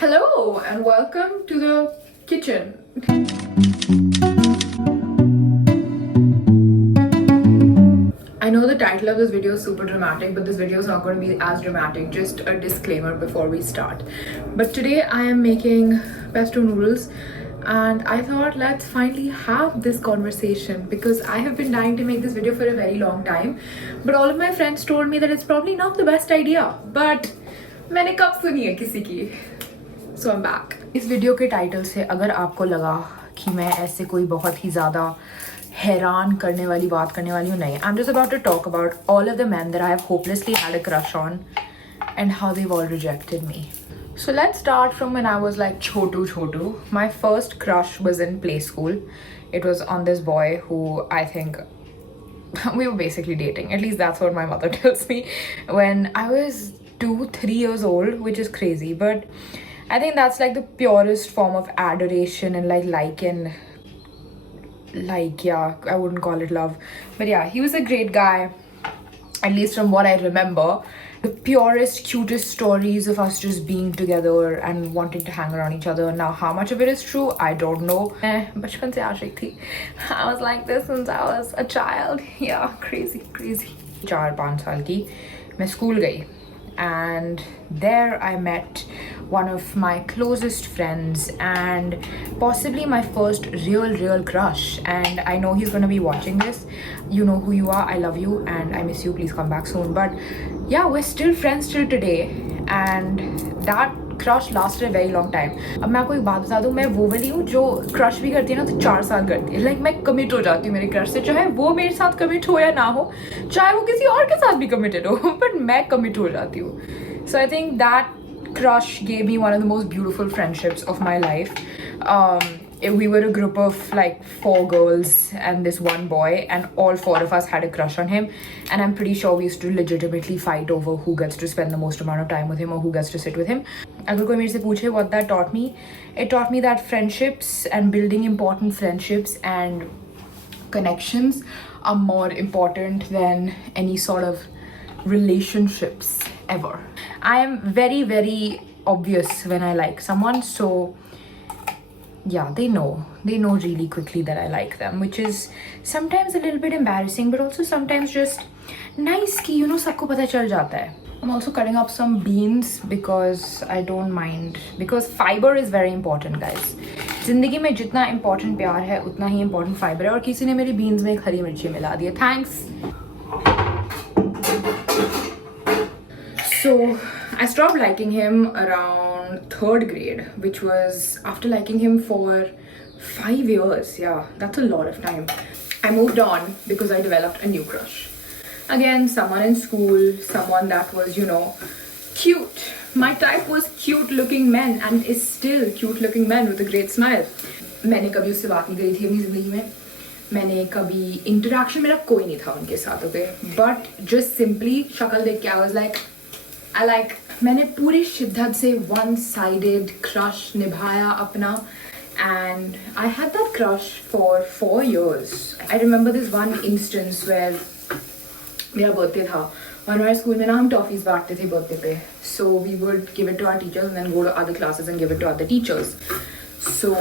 Hello and welcome to the kitchen. I know the title of this video is super dramatic, but this video is not going to be as dramatic. Just a disclaimer before we start. But today I am making pesto noodles and I thought let's finally have this conversation because I have been dying to make this video for a very long time. But all of my friends told me that it's probably not the best idea. But मैंने कब सुनी है किसी की? So I'm back. इस video के title से अगर आपको लगा कि मैं ऐसे कोई बहुत ही ज़्यादा हैरान करने वाली बात करने वाली हूँ, नहीं. I'm just about to talk about all of the men that I have hopelessly had a crush on and how they've all rejected me. So let's start from when I was like chotu. My first crush was in play school. It was on this boy who I think we were basically dating. At least that's what my mother tells me. When I was 2-3 years old, which is crazy, but I think that's like the purest form of adoration and yeah, I wouldn't call it love. But yeah, he was a great guy, at least from what I remember. The purest, cutest stories of us just being together and wanting to hang around each other. Now, how much of it is true, I don't know. बचपन से आशिक थी. I was like this since I was a child. Yeah, crazy. 4-5 साल की मैं school गई. And there I met one of my closest friends and possibly my first real crush. And I know he's gonna be watching this. You know who you are. I love you and I miss you. Please come back soon. But yeah, we're still friends till today. And that crush lasted a very long time. अब मैं आपको एक बात बता दूँ, मैं वो वाली हूँ जो crush भी करती है ना तो 4 साल करती है. Like मैं commit हो जाती हूँ मेरे crush से, चाहे वो मेरे साथ commit हो या ना हो, चाहे वो किसी और के साथ भी committed हो, but मैं commit हो जाती हूँ. So I think that crush gave me one of the most beautiful friendships of my life. We were a group of like 4 girls and this one boy, and all 4 of us had a crush on him. And I'm pretty sure we used to legitimately fight over who gets to spend the most amount of time with him or who gets to sit with him. अगर कोई मेरे से पूछे what that taught me, it taught me that friendships and building important friendships and connections are more important than any sort of relationships ever. I am very obvious when I like someone, so yeah, they know really quickly that I like them, which is sometimes a little bit embarrassing, but also sometimes just nice कि you know सबको पता चल जाता है. I'm also cutting up some beans because I don't mind, because fiber is very important, guys. जिंदगी में जितना important प्यार है उतना ही important fiber है, और किसी ने मेरी beans में हरी मिर्ची मिला दी है. Thanks. So I stopped liking him around 3rd grade, which was after liking him for 5 years. Yeah, that's a lot of time. I moved on because I developed a new crush. Again, someone in school, someone that was, you know, cute. My type was cute looking men and is still cute looking men with a great smile. मैंने कभी उससे बात नहीं करी थी अपनी ज़िंदगी में. मैंने कभी इंटरेक्शन मेरा कोई नहीं था उनके साथ, ओके. बट जस्ट सिंपली शक्ल देख के I was like, I like. मैंने पूरे शिद्दत से one-sided crush निभाया अपना, and I had that crush for 4 years. I remember this one instance where मेरा बर्थडे था और हमारे स्कूल में ना हम टॉफीज बांटते थे बर्थडे पे. So we would give it to our teachers and then go to other classes and give it to other teachers. So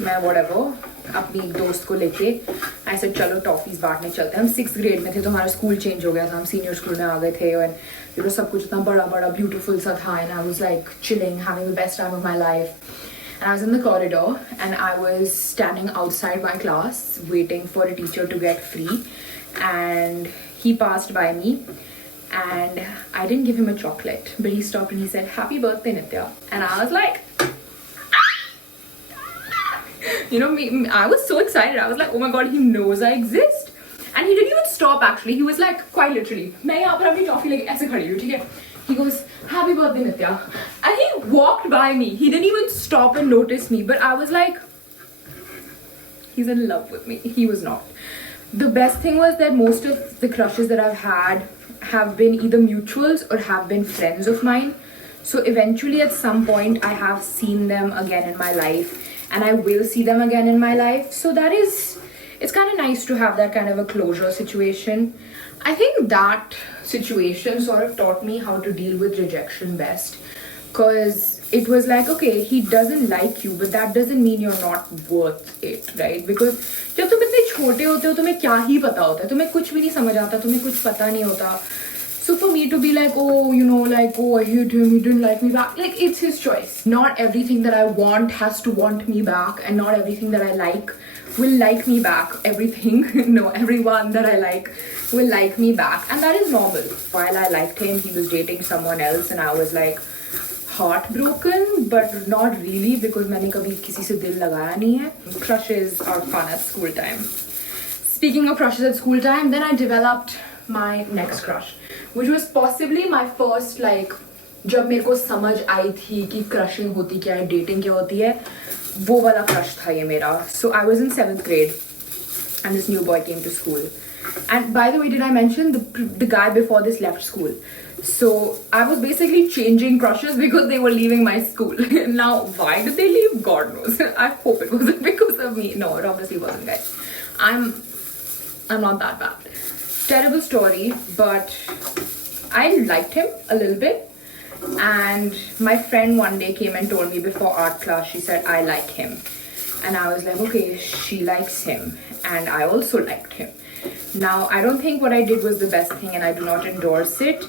मैं whatever अपनी एक दोस्त को लेके ऐसे चलो टॉफीज बांटने चलते हैं. हम 6th grade में थे तो हमारा स्कूल चेंज हो गया था, हम सीनियर स्कूल में आ गए थे और you know सब कुछ इतना बड़ा ब्यूटीफुल सा था, and I was like chilling, having the best time of my life. And I was in the corridor and I was standing outside my class waiting for a teacher to get free, and he passed by me and I didn't give him a chocolate, but he stopped and he said, "Happy birthday, Nitya." And I was like, you know, I was so excited. I was like, oh my god, he knows I exist. And he didn't even stop actually. He was like, quite literally, मैं यहाँ पर अपनी toffee लेके ऐसे खड़ी हूँ, ठीक है? He goes, "Happy birthday, Nitya." And he walked by me. He didn't even stop and notice me. But I was like, he's in love with me. He was not. The best thing was that most of the crushes that I've had have been either mutuals or have been friends of mine. So eventually at some point I have seen them again in my life, and I will see them again in my life. So that is, it's kind of nice to have that kind of a closure situation. I think that situation sort of taught me how to deal with rejection best. Because it was like, okay, he doesn't like you, but that doesn't mean you're not worth it, right? Because जब तुम इतने छोटे होते हो तुम्हें क्या ही पता होता है, तुम्हें कुछ भी नहीं समझ आता, तुम्हें कुछ पता नहीं होता. So for me to be like, oh, you know, like, oh, I hate him, he didn't like me back, like, it's his choice. Not everything that I want has to want me back, and not everything that I like will like me back. Everything, no, everyone that I like will like me back, and that is normal. While I liked him, he was dating someone else, and I was like heartbroken, but not really, because मैंने कभी किसी से दिल लगाया नहीं है. Crushes are fun at school time. Speaking of crushes at school time, then I developed my next crush, which was possibly my first, like, जब मेरे को समझ आई थी कि क्रशिंग होती क्या है, डेटिंग क्या होती है, वो वाला क्रश था ये मेरा. So I was in 7th grade and this new boy came to school. And by the way, did I mention the guy before this left school? So I was basically changing crushes because they were leaving my school. Now, why did they leave? God knows. I hope it wasn't because of me. No, it obviously wasn't, guys. I'm not that bad. Terrible story, but I liked him a little bit. And my friend one day came and told me before art class, she said, I like him. And I was like, okay, she likes him. And I also liked him. Now, I don't think what I did was the best thing and I do not endorse it.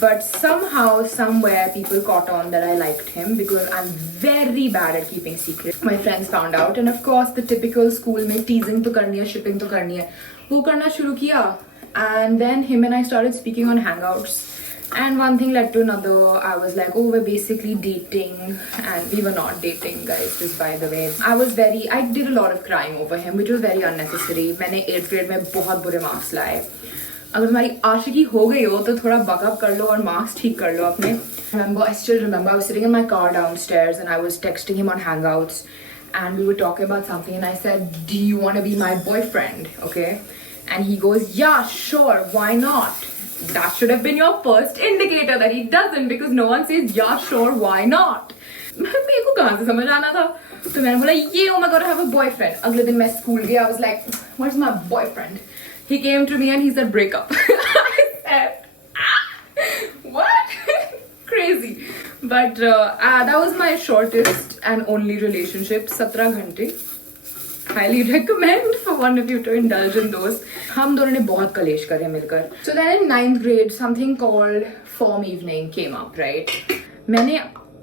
But somehow, somewhere, people caught on that I liked him because I'm very bad at keeping secrets. My friends found out, and of course, the typical school में teasing तो करनी है, shipping तो करनी है, वो करना शुरू किया. And then him and I started speaking on Hangouts. And one thing led to another. I was like, oh, we're basically dating. And we were not dating, guys, just by the way. I did a lot of crying over him, which was very unnecessary. मैंने 8th grade में बहुत बुरे marks लाए. अगर तुम्हारी आशिकी हो गई हो तो थोड़ा बकअप कर लो और मार्क्स ठीक कर लो अपने. I still remember I was sitting in my car downstairs and I was texting him on Hangouts and we were talking about something and I said, do you want to be my boyfriend? Okay. And he goes, yeah, sure, why not? That should have been your first indicator that he doesn't, because no one says, yeah, sure, why not? मेरे को कहाँ से समझ आना था. तो मैंने बोला, yeah, oh my god, I have a boyfriend. अगले दिन मैं स्कूल गया. I was like, where's my boyfriend? He came to me and he said, break up. I said, what? Crazy. But that was my shortest and only relationship, 17 घंटे. Highly recommend for one of you to indulge in those. हम दोनों ने बहुत कलेश करे मिलकर. So then in 9th grade, something called form evening came up, right? मैंने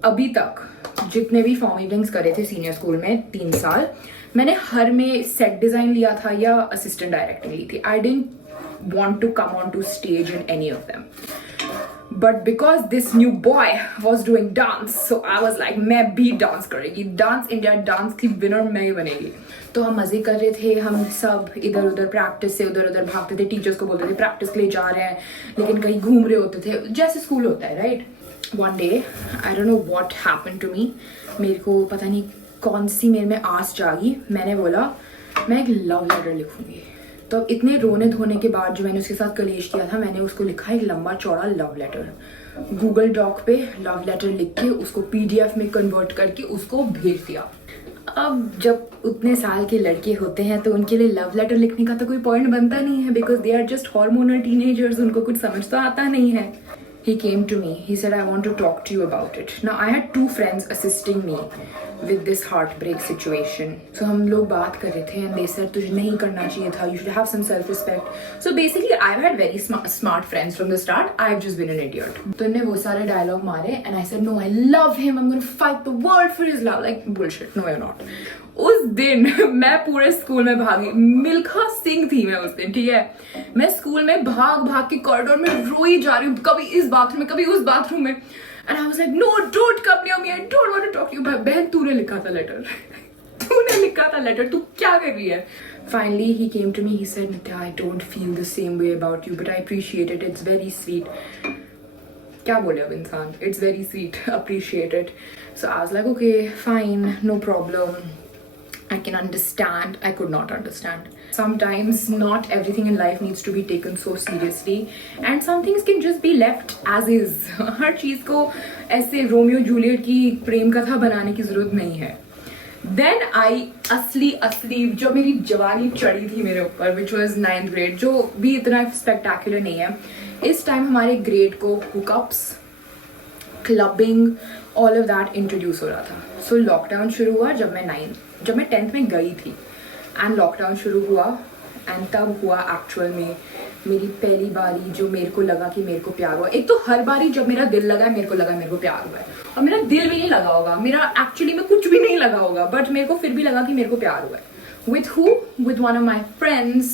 अभी तक जितने भी form evenings करे थे senior school में 3 साल, मैंने हर में set design लिया था या assistant directing ली थी. I didn't want to come onto stage in any of them. But because this new boy was doing dance, so I was like, मैं भी dance करेगी. Dance India dance की winner मैं ही बनेगी. तो हम मजे कर रहे थे, हम सब इधर उधर प्रैक्टिस से उधर उधर भागते थे. टीचर्स को बोलते थे प्रैक्टिस के लिए जा रहे हैं, लेकिन कहीं घूम रहे होते थे, जैसे स्कूल होता है, right? One day, I don't know what happened to me. मेरे को पता नहीं कौन सी मेरे में आस जागी. मैंने बोला मैं एक लव लेटर लिखूंगी. तो इतने रोने धोने के बाद जो मैंने उसके साथ कलेश किया था, मैंने उसको लिखा एक लंबा चौड़ा लव लेटर. गूगल डॉक पे लव लेटर लिख के उसको PDF में कन्वर्ट करके उसको भेज दिया. अब जब उतने साल के लड़के होते हैं तो उनके लिए लव लेटर लिखने का तो कोई पॉइंट बनता नहीं है, because they are just hormonal teenagers. उनको कुछ समझ तो आता नहीं है. He came to me. He said, I want to talk to you about it. Now, I had 2 friends assisting me with this heartbreak situation. So, हम लोग बात कर रहे थे and they said, तुझे नहीं करना चाहिए था. You should have some self-respect. So, basically, I've had very smart friends from the start. I've just been an idiot. तो उन्होंने वो सारे dialogue मारे and I said, no, I love him. I'm going to fight the world for his love. Like, bullshit. No, you're not. उस दिन मैं पूरे school में भागी. मिल्खा सिंह थी मैं उस दिन, ठीक है. मैं स्कूल में भाग भाग के कॉरिडोर में रोई जा रही हूँ, कभी इस बाथरूम में कभी उस बाथरूम में. And I was like, no, don't come near me, I don't want to talk to you. बहन, तूने लिखा था लेटर. तूने लिखा था लेटर, तू क्या कर रही है? Finally, he came to me. He said, Nitya, I don't feel the same way about you, but I appreciate it. It's very sweet. क्या बोले अब इंसान? It's very sweet. Appreciate it. So I was like, okay, fine, no problem. I can understand. I could not understand. Sometimes not everything in life needs to be taken so seriously, and some things can just be left as is. हर चीज को ऐसे Romeo Juliet की प्रेम कथा बनाने की जरूरत नहीं है. Then असली जो मेरी जवानी चढ़ी थी मेरे ऊपर, which was 9th grade, जो भी इतना spectacular नहीं है. इस टाइम हमारे ग्रेड को hookups, clubbing all of that introduce हो रहा था. सो लॉकडाउन शुरू हुआ जब मैं 10th में गई थी, एंड लॉकडाउन शुरू हुआ एंड तब हुआ एक्चुअल में मेरी पहली बारी जो मेरे को लगा कि मेरे को प्यार हुआ. एक तो हर बारी जब मेरा दिल लगा मेरे को लगा मेरे को प्यार हुआ है, और मेरा दिल भी नहीं लगा होगा, मेरा एक्चुअली में कुछ भी नहीं लगा होगा, बट मेरे को फिर भी लगा कि मेरे को प्यार हुआ है. With who? With one of my friends.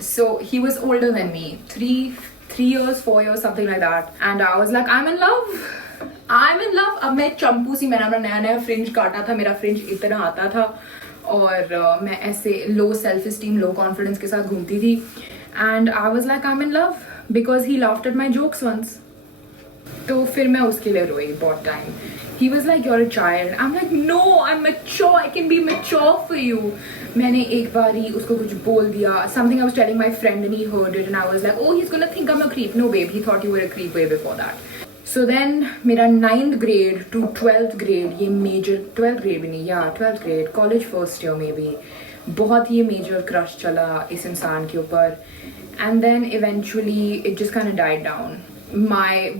So he was older than me, 3 years, 4 years, something like that. And I was like, I'm in love. अब मैं चंपू सी, मैंने अपना नया फ्रिंज काटा था, मेरा फ्रिंज इतना आता था, और मैं ऐसे low self esteem, low confidence के साथ घूमती थी. And I was like, I am in love because he laughed at my jokes once. तो फिर मैं उसके लिए रोई बहुत time. He was like, you're a child. I'm like, no, I'm mature. I can be mature for you. मैंने एक बारी उसको कुछ बोल दिया. Something I was telling my friend and he heard it and I was like, oh, he's gonna think I'm a creep. No, babe, he thought you were a creep way before that. So then मेरा 9th grade to 12th grade, ये major 12th grade भी नहीं, yeah 12th grade, college first year maybe, बहुत ही major crush चला इस इंसान के ऊपर. And then eventually it just kind of died down.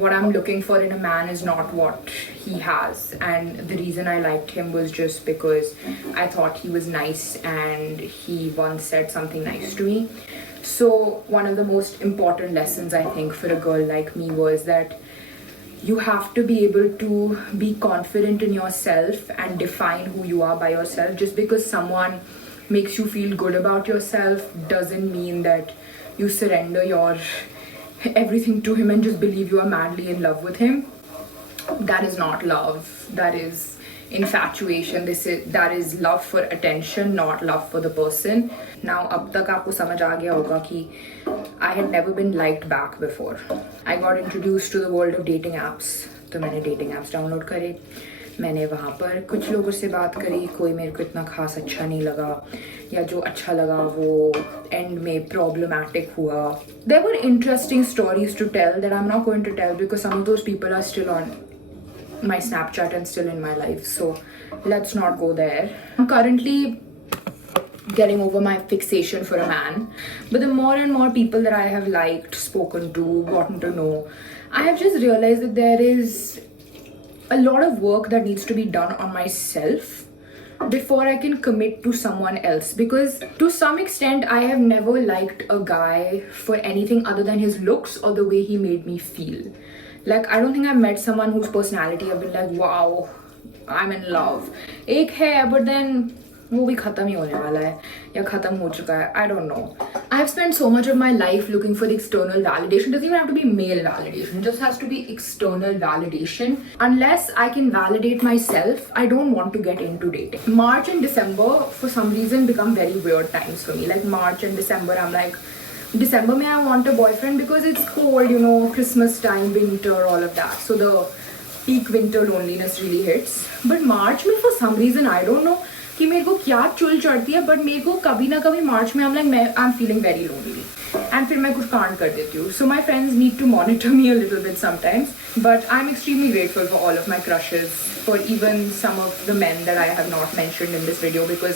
What I'm looking for in a man is not what he has, and the reason I liked him was just because I thought he was nice and he once said something nice to me. So one of the most important lessons I think for a girl like me was that you have to be able to be confident in yourself and define who you are by yourself. Just because someone makes you feel good about yourself doesn't mean that you surrender your everything to him and just believe you are madly in love with him. That is not love. That is infatuation. That is love for attention, not love for the person. Now ab tak aapko samajh aa gaya hoga ki I had never been liked back before. I got introduced to the world of dating apps. तो मैंने dating apps download करे, मैंने वहाँ पर कुछ लोगों से बात करी, कोई मेरे को इतना खास अच्छा नहीं लगा, या जो अच्छा लगा वो एंड में प्रॉब्लमैटिक हुआ. There were interesting stories to tell that I'm not going to tell because some of those people are still on my Snapchat and still in my life, so let's not go there. I'm currently getting over my fixation for a man, but the more and more people that I have liked, spoken to, gotten to know, I have just realized that there is a lot of work that needs to be done on myself before I can commit to someone else, because to some extent I have never liked a guy for anything other than his looks or the way he made me feel. Like I don't think I've met someone whose personality I've been like, wow, I'm in love. एक है, but then वो भी खत्म ही होने वाला है या खत्म हो चुका है. I don't know. I have spent so much of my life looking for the external validation. It doesn't even have to be male validation. It just has to be external validation. Unless I can validate myself, I don't want to get into dating. March and December, for some reason, become very weird times for me. Like March and December, I'm like, December mein I want a boyfriend because it's cold, you know, Christmas time, winter, all of that. So the peak winter loneliness really hits. But March mein, for some reason, I don't know, कि मेरे को क्या चुल चढ़ती है, but मेरे को कभी ना कभी मार्च में I am feeling very lonely and फिर मैं कुछ कांड कर देती हूँ. So my friends need to monitor me a little bit sometimes, but I am extremely grateful for all of my crushes, for even some of the men that I have not mentioned in this video because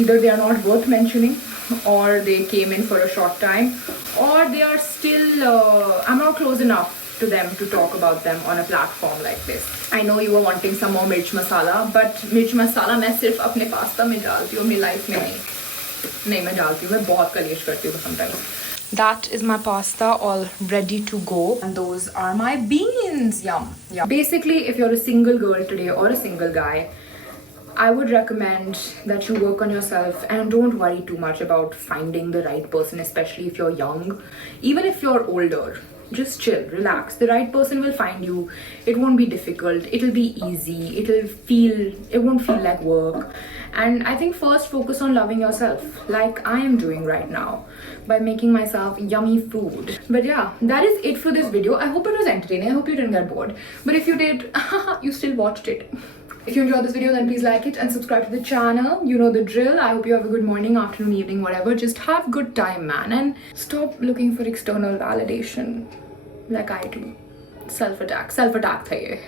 either they are not worth mentioning or they came in for a short time or they are still I'm not close enough to them to talk about them on a platform like this. I know you were wanting some more mirch masala, but mirch masala मैं सिर्फ अपने pasta में डालती हूँ, अपनी life में नहीं मैं डालती हूँ, मैं बहुत कलेश करती हूँ sometimes. That is my pasta all ready to go, and those are my beans. Yum. Yeah. Basically, if you're a single girl today or a single guy, I would recommend that you work on yourself and don't worry too much about finding the right person, especially if you're young. Even if you're older, just chill, relax. The right person will find you. It won't be difficult. It'll be easy. It won't feel like work. And I think first focus on loving yourself, like I am doing right now by making myself yummy food. But yeah, that is it for this video. I hope it was entertaining. I hope you didn't get bored. But if you did, you still watched it. If you enjoyed this video, then please like it and subscribe to the channel. You know the drill. I hope you have a good morning, afternoon, evening, whatever. Just have good time, man. And stop looking for external validation like I do. Self-attack. Self-attack tha ye.